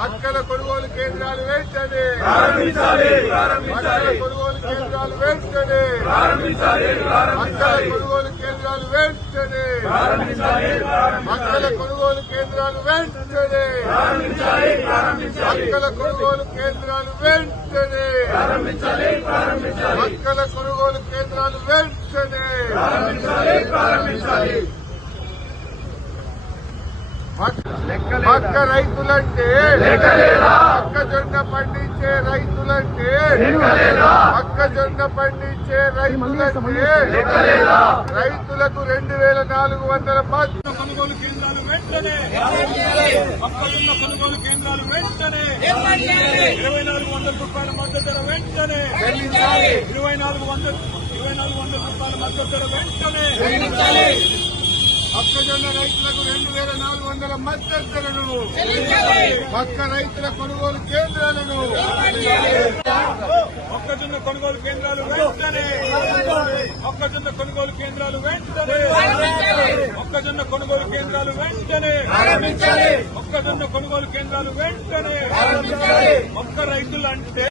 మక్కల కొనుగోలు కేంద్రాలు వెంటనే మక్కల కొనుగోలు కేంద్రాలు వెంటనే మక్కల కొనుగోలు కేంద్రాలు వెంటనే మక్కల కొనుగోలు కేంద్రాలు వెంటనే మక్కల కొనుగోలు కేంద్రాలు వెంటనే మక్కల కొనుగోలు కేంద్రాలు వెంటనే పక్క రైతులంటే మొక్కజొన్న పండించే రైతులంటే మొక్కజొన్న పండించే రైతులంటే రైతులకు 2400 మద్దతు కొనుగోలు కేంద్రాలు వెంటనే మొక్కజొన్న కొనుగోలు కేంద్రాలు వెంటనే 2400 రూపాయల మద్దతు ధర వెంటనే 2400 రూపాయల మద్దతు ధర వెంటనే మొక్కజొన్న రైతులకు 2400 మద్దతు ధరను పక్క రైతుల కొనుగోలు కేంద్రాలను మొక్కజొన్న కొనుగోలు కేంద్రాలు వెంటనే మొక్కజొన్న కొనుగోలు కేంద్రాలు వెంటనే మొక్కజొన్న కొనుగోలు కేంద్రాలు వెంటనే మొక్కజొన్న కొనుగోలు కేంద్రాలు వెంటనే మొక్క రైతులంటే